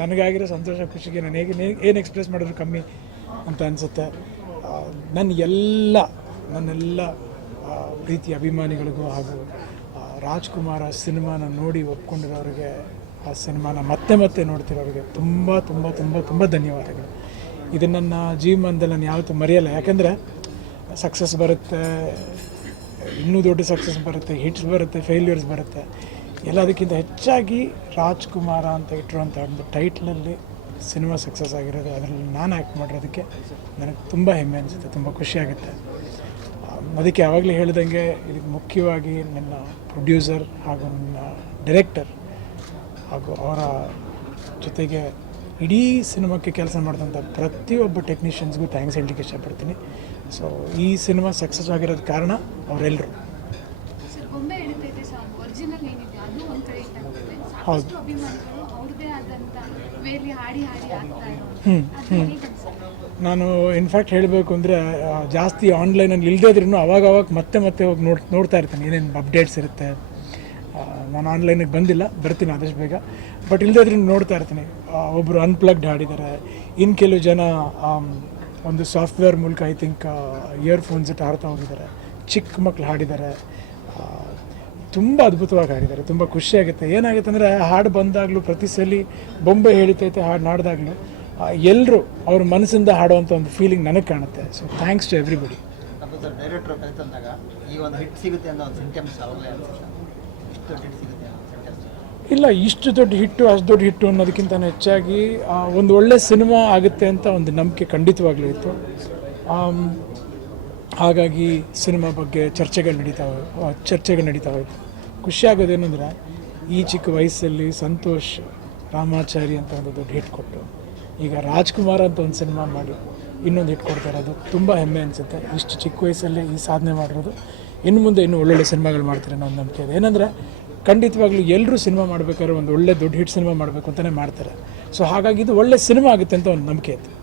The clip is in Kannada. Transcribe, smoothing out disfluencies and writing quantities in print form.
ನನಗಾಗಿರೋ ಸಂತೋಷ ಖುಷಿಗೆ ನಾನು ಏನು ಎಕ್ಸ್ಪ್ರೆಸ್ ಮಾಡಿದ್ರು ಕಮ್ಮಿ ಅಂತ ಅನಿಸುತ್ತೆ. ನನ್ನೆಲ್ಲ ಪ್ರೀತಿ ಅಭಿಮಾನಿಗಳಿಗೂ ಹಾಗೂ ರಾಜ್ಕುಮಾರ ಸಿನಿಮಾನ ನೋಡಿ ಒಪ್ಕೊಂಡಿರೋರಿಗೆ, ಆ ಸಿನಿಮಾನ ಮತ್ತೆ ಮತ್ತೆ ನೋಡ್ತಿರೋರಿಗೆ ತುಂಬ ತುಂಬ ತುಂಬ ತುಂಬ ಧನ್ಯವಾದಗಳು. ಇದನ್ನು ನನ್ನ ಜೀವನದಲ್ಲಿ ನಾನು ಯಾವತ್ತೂ ಮರೆಯಲ್ಲ. ಯಾಕೆಂದರೆ ಸಕ್ಸಸ್ ಬರುತ್ತೆ, ಇನ್ನೂ ದೊಡ್ಡ ಸಕ್ಸಸ್ ಬರುತ್ತೆ, ಹಿಟ್ಸ್ ಬರುತ್ತೆ, ಫೇಲ್ಯೂರ್ಸ್ ಬರುತ್ತೆ. ಎಲ್ಲದಕ್ಕಿಂತ ಹೆಚ್ಚಾಗಿ ರಾಜ್ಕುಮಾರ ಅಂತ ಇಟ್ಟಿರುವಂಥ ಒಂದು ಟೈಟ್ಲಲ್ಲಿ ಸಿನಿಮಾ ಸಕ್ಸಸ್ ಆಗಿರೋದು, ಅದರಲ್ಲಿ ನಾನು ಆ್ಯಕ್ಟ್ ಮಾಡಿರೋದಕ್ಕೆ ನನಗೆ ತುಂಬ ಹೆಮ್ಮೆ ಅನಿಸುತ್ತೆ, ತುಂಬ ಖುಷಿಯಾಗುತ್ತೆ. ಅದಕ್ಕೆ ಯಾವಾಗಲೇ ಹೇಳಿದಂಗೆ ಇದಕ್ಕೆ ಮುಖ್ಯವಾಗಿ ನನ್ನ ಪ್ರೊಡ್ಯೂಸರ್ ಹಾಗೂ ನನ್ನ ಡೈರೆಕ್ಟರ್ ಹಾಗೂ ಅವರ ಜೊತೆಗೆ ಇಡೀ ಸಿನಿಮಾಕ್ಕೆ ಕೆಲಸ ಮಾಡಿದಂಥ ಪ್ರತಿಯೊಬ್ಬ ಟೆಕ್ನಿಷಿಯನ್ಸ್ಗೂ ಥ್ಯಾಂಕ್ಸ್ ಹೇಳಲಿಕ್ಕೆ ಇಷ್ಟಪಡ್ತೀನಿ. ಸೊ ಈ ಸಿನಿಮಾ ಸಕ್ಸಸ್ ಆಗಿರೋದು ಕಾರಣ ಅವರೆಲ್ಲರೂ. ಹೌದು. ನಾನು ಇನ್ಫ್ಯಾಕ್ಟ್ ಹೇಳಬೇಕು ಅಂದರೆ ಜಾಸ್ತಿ ಆನ್ಲೈನಲ್ಲಿ ಇಲ್ಲದೇ ಇದ್ರೂ ಅವಾಗ ಮತ್ತೆ ಹೋಗಿ ನೋಡ್ತಾ ಇರ್ತೀನಿ ಏನೇನು ಅಪ್ಡೇಟ್ಸ್ ಇರುತ್ತೆ. ನಾನು ಆನ್ಲೈನಿಗೆ ಬಂದಿಲ್ಲ, ಬರ್ತೀನಿ ಆದಷ್ಟು ಬೇಗ. ಬಟ್ ಇಲ್ಲದೇ ಇದ್ರೂ ನೋಡ್ತಾ ಇರ್ತೀನಿ. ಒಬ್ಬರು ಅನ್ಪ್ಲಗ್ಡ್ ಹಾಡಿದ್ದಾರೆ, ಇನ್ನು ಕೆಲವು ಜನ ಒಂದು ಸಾಫ್ಟ್ವೇರ್ ಮೂಲಕ ಐ ಥಿಂಕ್ ಇಯರ್ಫೋನ್ಸ್ ಇಟ್ಟು ಹಾಡ್ತಾ ಹೋಗಿದ್ದಾರೆ, ಚಿಕ್ಕ ಮಕ್ಕಳು ಹಾಡಿದ್ದಾರೆ, ತುಂಬ ಅದ್ಭುತವಾಗಿ ಹಾಡಿದ್ದಾರೆ. ತುಂಬ ಖುಷಿಯಾಗುತ್ತೆ. ಏನಾಗುತ್ತೆ ಅಂದರೆ ಹಾಡು ಬಂದಾಗಲೂ ಪ್ರತಿ ಸಲ ಬೊಂಬೆ ಹೇಳಿತೈತೆ ಹಾಡು ಹಾಡಿದಾಗಲೂ ಎಲ್ಲರೂ ಅವ್ರ ಮನಸ್ಸಿಂದ ಹಾಡುವಂಥ ಒಂದು ಫೀಲಿಂಗ್ ನನಗೆ ಕಾಣುತ್ತೆ. So thanks to everybody. ಇಲ್ಲ, ಇಷ್ಟು ದೊಡ್ಡ ಹಿಟ್ಟು ಅಷ್ಟು ದೊಡ್ಡ ಹಿಟ್ಟು ಅನ್ನೋದಕ್ಕಿಂತ ಹೆಚ್ಚಾಗಿ ಒಂದು ಒಳ್ಳೆ ಸಿನಿಮಾ ಆಗುತ್ತೆ ಅಂತ ಒಂದು ನಂಬಿಕೆ ಖಂಡಿತವಾಗ್ಲೂ ಇತ್ತು. ಹಾಗಾಗಿ ಸಿನಿಮಾ ಬಗ್ಗೆ ಚರ್ಚೆಗಳು ನಡೀತಾ ಹೋಯಿತು. ಖುಷಿಯಾಗೋದೇನೆಂದರೆ ಈ ಚಿಕ್ಕ ವಯಸ್ಸಲ್ಲಿ ಸಂತೋಷ್ ರಾಮಾಚಾರಿ ಅಂತ ಒಂದು ದೊಡ್ಡ ಹಿಟ್ ಕೊಟ್ಟು ಈಗ ರಾಜ್ಕುಮಾರ್ ಅಂತ ಒಂದು ಸಿನಿಮಾ ಮಾಡಿ ಇನ್ನೊಂದು ಹಿಟ್ ಕೊಡ್ತಾ ಇರೋದು ತುಂಬ ಹೆಮ್ಮೆ ಅನಿಸುತ್ತೆ. ಇಷ್ಟು ಚಿಕ್ಕ ವಯಸ್ಸಲ್ಲೇ ಈ ಸಾಧನೆ ಮಾಡಿರೋದು. ಇನ್ನು ಮುಂದೆ ಇನ್ನೂ ಒಳ್ಳೊಳ್ಳೆ ಸಿನಿಮಾಗಳು ಮಾಡ್ತಾರೆ ಅನ್ನೋ ಒಂದು ನಂಬಿಕೆ ಇದೆ. ಏನಂದರೆ ಖಂಡಿತವಾಗ್ಲೂ ಎಲ್ಲರೂ ಸಿನಿಮಾ ಮಾಡಬೇಕಾದ್ರೆ ಒಂದು ಒಳ್ಳೆ ದೊಡ್ಡ ಹಿಟ್ ಸಿನಿಮಾ ಮಾಡಬೇಕು ಅಂತಲೇ ಮಾಡ್ತಾರೆ. ಸೊ ಹಾಗಾಗಿ ಇದು ಒಳ್ಳೆ ಸಿನಿಮಾ ಆಗುತ್ತೆ ಅಂತ ಒಂದು ನಂಬಿಕೆ ಇದೆ.